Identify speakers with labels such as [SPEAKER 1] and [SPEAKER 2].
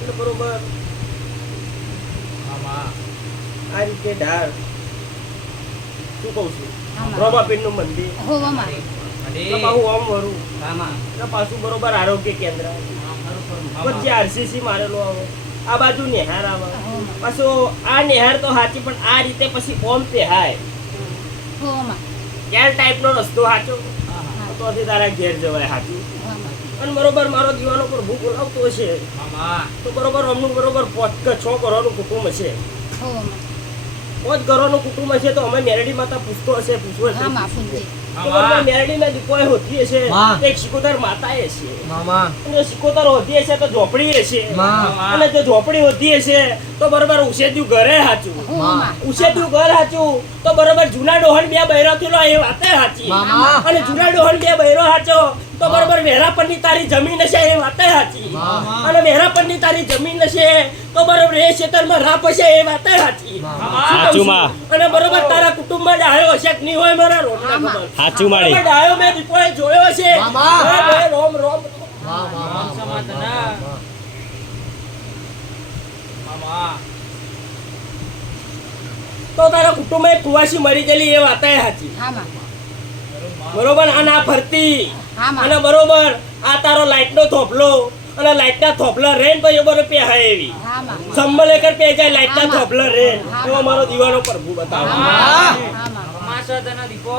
[SPEAKER 1] એટલે બરોબર.
[SPEAKER 2] આમાં
[SPEAKER 1] આ રીતે ઢાળ શું કહું છું?
[SPEAKER 3] આમાં.
[SPEAKER 1] રોમાપીરનું મંદિર. પાછું બરોબર આરોગ્ય કેન્દ્ર.
[SPEAKER 2] આમાં.
[SPEAKER 1] આરસીસી મારેલો આવે. આ બાજુ નિહાર આવે. પાછું આ નિહાર તો સાચી પણ આ રીતે પછી ઓમ તે
[SPEAKER 3] હાય
[SPEAKER 1] ક્યાં ટાઈપનો રસ્તો સાચો તો તારા ઘેર જવાય સાચું અને બરોબર મારો દીવાનો પ્રભુ બોલાવતો હશે.
[SPEAKER 2] છે
[SPEAKER 1] તો બરોબર અમનું બરોબર પોચ કે છ કરવાનું કુટુંબ
[SPEAKER 3] છે
[SPEAKER 1] પાંચ ઘરોનું કુટુંબ હશે તો અમે મેરડી માતા પૂછતો હશે પૂછવું હશે
[SPEAKER 3] હામાં પૂજે
[SPEAKER 1] તો બરોબર મેરડીમાં દીપોએ હોતી હશે. એક સિકોતર માતા હશે અને સિકોતર હોતી હશે તો ઝોપડી હશે અને જો ઝોપડી હોતી હશે તો બરોબર ઉછેદ્યું ઘરે હાચું. ઘર હાચું. તો બરોબર જૂના ડોહન બે બૈરો થયેલો એ વાતે હાચી. અને જૂના ડોહન બે બૈરો હાચો તો બરોબર વેરા પરની તારી જમીન હશે એ વાતે હાચી.
[SPEAKER 2] મામા.
[SPEAKER 1] અને વેરા પરની તારી જમીન હશે તો બરોબર એ ખેતરમાં રાપ હશે એ વાત સાચી
[SPEAKER 2] મામા.
[SPEAKER 1] શું કહું
[SPEAKER 4] હાચું
[SPEAKER 1] છું?
[SPEAKER 4] માં.
[SPEAKER 1] અને બરોબર તારા કુટુંબમાં આવ્યો હશે કે નહીં હોય મારા રોટલા
[SPEAKER 3] મામા.
[SPEAKER 1] ખબર.
[SPEAKER 4] હાચું માળી.
[SPEAKER 1] બરોબર ડાયો મેં દીપોએ જોયો ઓય રોમ રોમ તો તારા કુટુંબમાં એક કુવાસી મરી ગયેલી એ વાતે
[SPEAKER 3] સાચી
[SPEAKER 1] બરોબર આ ના ફરતી અને બરોબર આ તારો લાઈટ નો થોપલો અને લાઈટના ના રે ને તો એ બરોબર પહેરાય એવી.
[SPEAKER 3] હામાં
[SPEAKER 1] સંભલે કર પે જાય
[SPEAKER 3] લાઈટના.
[SPEAKER 1] થોપલા
[SPEAKER 3] રે
[SPEAKER 1] એવો મારો દીવાનો પ્રભુ બતાવો.
[SPEAKER 3] હામાં
[SPEAKER 2] દીપો.